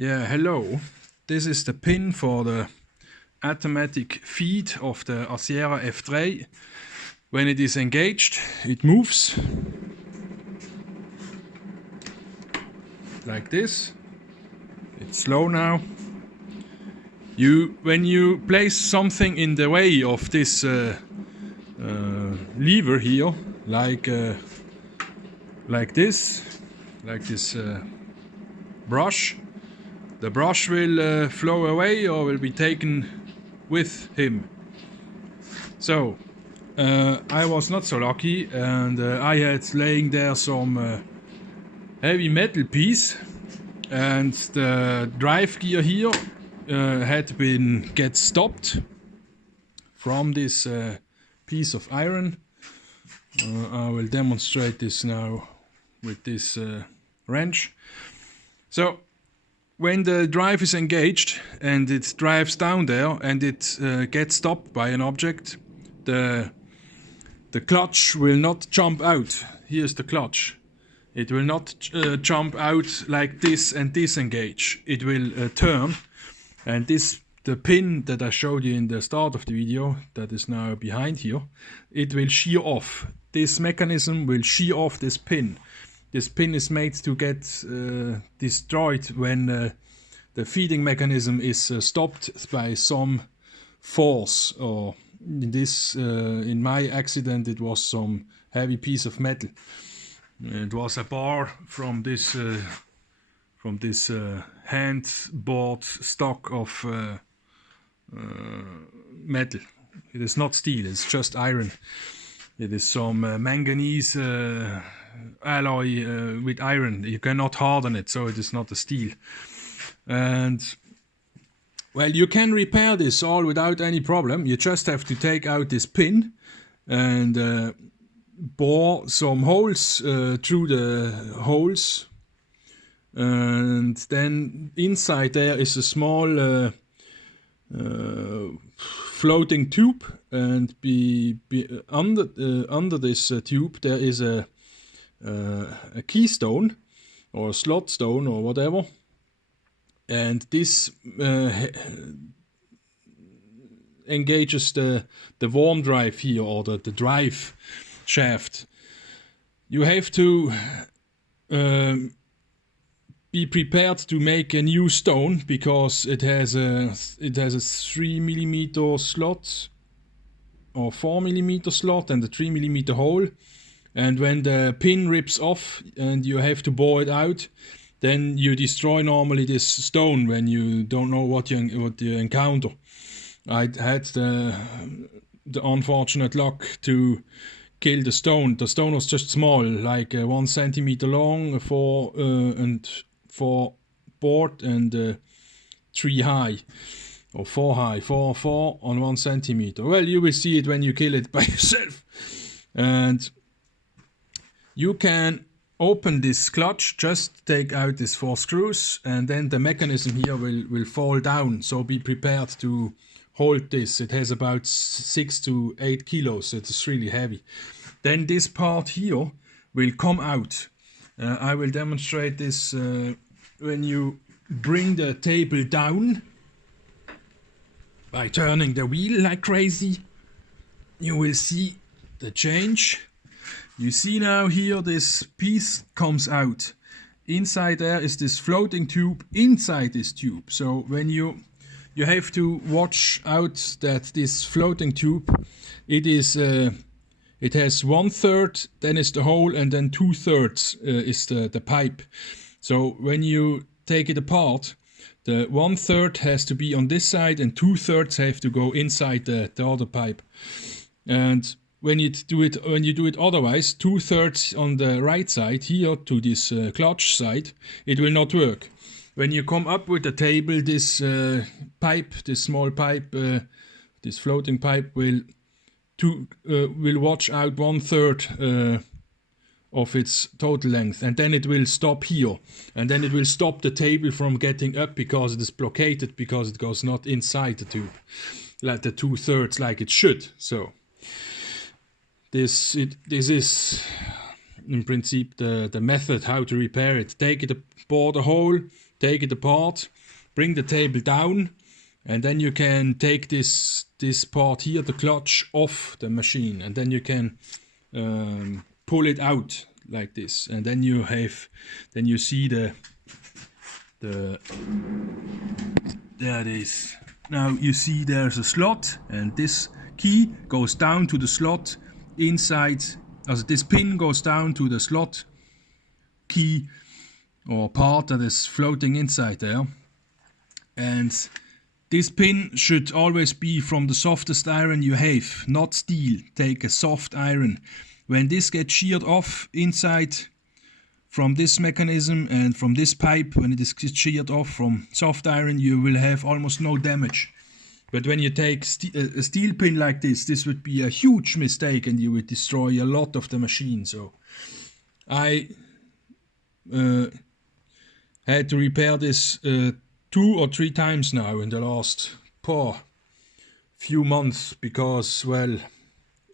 Yeah, hello. This is the pin for the automatic feed of the Aciera F. When it is engaged, it moves like this. It's slow now. When you place something in the way of this lever here, like this brush, the brush will flow away or will be taken with him. So I was not so lucky, and I had laying there some heavy metal piece, and the drive gear here had been get stopped from this piece of iron. I will demonstrate this now with this wrench. So when the drive is engaged and it drives down there and it gets stopped by an object, the clutch will not jump out. Here's the clutch. It will not jump out like this and disengage. It will turn, and the pin that I showed you in the start of the video, that is now behind here, it will shear off. This mechanism will shear off this pin. This pin is made to get destroyed when the feeding mechanism is stopped by some force, or in my accident it was some heavy piece of metal. It was a bar from this hand board stock of metal. It is not steel, it's just iron. It is some manganese alloy with iron. You cannot harden it, so it is not a steel. And well, you can repair this all without any problem. You just have to take out this pin and bore some holes through the holes, and then inside there is a small floating tube, and under this tube there is a keystone or a slot stone or whatever, and this engages the worm drive here, or the drive shaft. You have to be prepared to make a new stone, because it has a 3mm slot or 4mm slot and a 3mm hole, and when the pin rips off and you have to bore it out, then you destroy normally this stone when you don't know what you encounter. I had the unfortunate luck to kill the stone. The stone was just small, like 1 centimeter long, 4 board and 3 high, or 4 high, 4 on 1 centimeter. Well, you will see it when you kill it by yourself. And you can open this clutch, just take out these 4 screws, and then the mechanism here will fall down. So be prepared to hold this. It has about 6 to 8 kilos, so it's really heavy. Then this part here will come out. I will demonstrate this when you bring the table down by turning the wheel like crazy. You will see the change. You see now here this piece comes out. Inside there is this floating tube inside this tube. So when you have to watch out that this floating tube, it has 1/3, then is the hole, and then 2/3 is the pipe. So when you take it apart, the 1/3 has to be on this side and 2/3 have to go inside the other pipe. And when you do it otherwise, 2/3 on the right side here to this clutch side, it will not work. When you come up with the table, this pipe, this small pipe, this floating pipe will watch out 1/3 of its total length, and then it will stop here, and then it will stop the table from getting up because it is blockaded, because it goes not inside the tube, like the 2/3 like it should. So this is in principle the method how to repair it. Take it, bore the hole, take it apart, bring the table down, and then you can take this part here, the clutch, off the machine, and then you can pull it out like this, and then you see the there it is. Now you see there's a slot, and this key goes down to the slot inside, as this pin goes down to the slot key or part that is floating inside there. And this pin should always be from the softest iron you have, not steel. Take a soft iron. When this gets sheared off inside from this mechanism and from this pipe, when it is sheared off from soft iron, you will have almost no damage. But when you take a steel pin like this would be a huge mistake, and you would destroy a lot of the machine. So I had to repair this 2 or 3 times now in the last few months, because, well,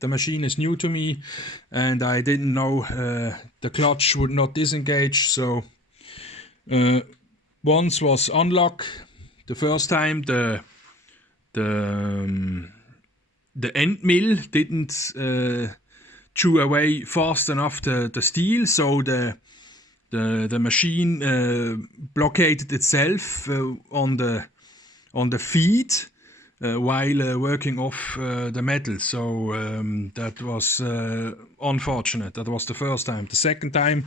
the machine is new to me and I didn't know the clutch would not disengage. So once was unlock. The first time the end mill didn't chew away fast enough the steel, so the machine blockaded itself on the feed while working off the metal. So that was unfortunate. That was the first time. The second time,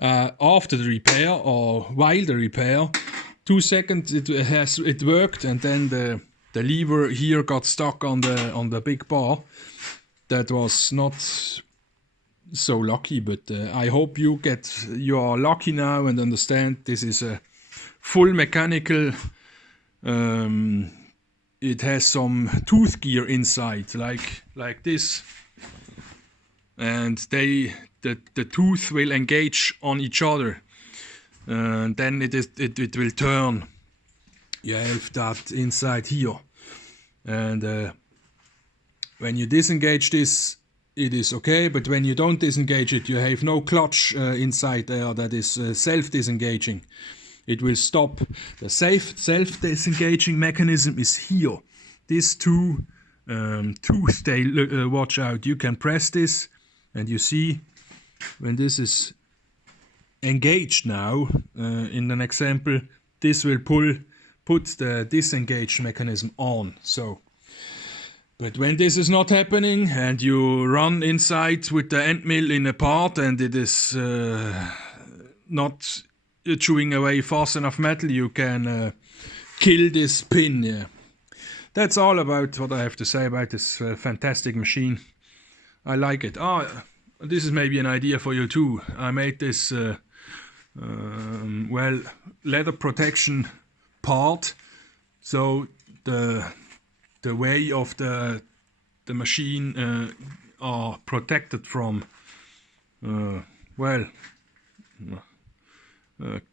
after the repair or while the repair, 2 seconds it worked, and then the lever here got stuck on the big bar. That was not so lucky, but I hope you are lucky now and understand this is a full mechanical. It has some tooth gear inside, like this, and the tooth will engage on each other, and then it will turn. You have that inside here, and when you disengage this, it is okay, but when you don't disengage it, you have no clutch inside there that is self-disengaging. It will stop. The self-disengaging mechanism is here. These two tooth, they watch out. You can press this, and you see when this is engaged now, in an example, this will put the disengaged mechanism on. So, but when this is not happening and you run inside with the end mill in a part and it is not chewing away fast enough metal, you can kill this pin. Yeah. That's all about what I have to say about this fantastic machine. I like it. This is maybe an idea for you too. I made this leather protection part, so the way of the machine are protected from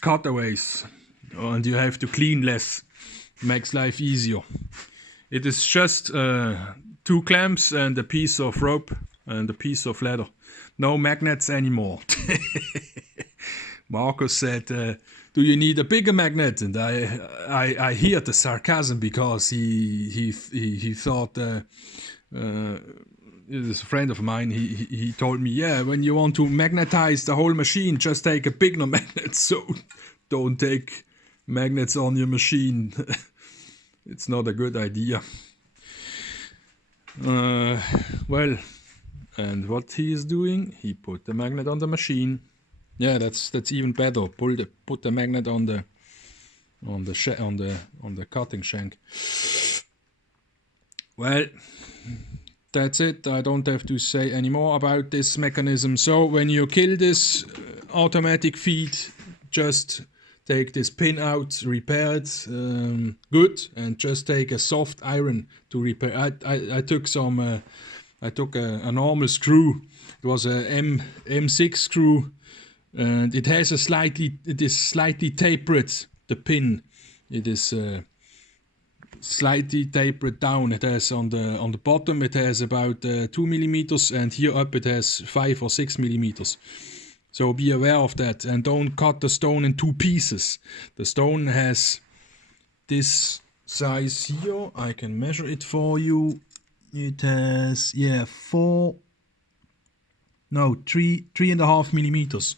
cutaways, and you have to clean less. Makes life easier. It is just 2 clamps and a piece of rope and a piece of leather. No magnets anymore. Marcus said, do you need a bigger magnet? And I hear the sarcasm, because he thought, it is a friend of mine, he told me, yeah, when you want to magnetize the whole machine, just take a bigger magnet. So don't take magnets on your machine. It's not a good idea. Well, and what he is doing, he put the magnet on the machine. Yeah, that's even better. Put the magnet on the cutting shank. Well, that's it. I don't have to say any more about this mechanism. So when you kill this automatic feed, just take this pin out, repair it good, and just take a soft iron to repair. I took some. I took a normal screw. It was a M6 screw, and it has it is slightly tapered. The pin, it is slightly tapered down. It has on the bottom, it has about 2 millimeters, and here up it has 5 or 6 millimeters. So be aware of that, and don't cut the stone in 2 pieces. The stone has this size here. I can measure it for you. It has, yeah, 3.5 millimeters.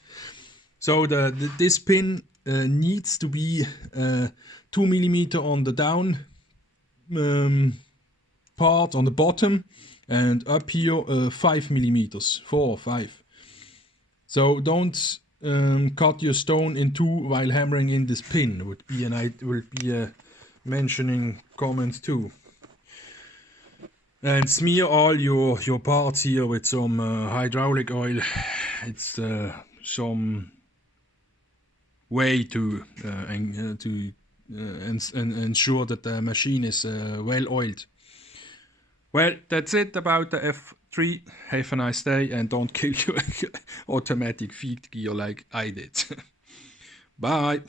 So this pin needs to be 2 millimeter on the down part on the bottom, and up here 5 millimeters, 4 or 5. So don't cut your stone in 2 while hammering in this pin. Would be a mentioning comment too. And smear all your parts here with some hydraulic oil. It's some way to ensure that the machine is well oiled. Well, that's it about the F3. Have a nice day, and don't kill your automatic feed gear like I did. Bye.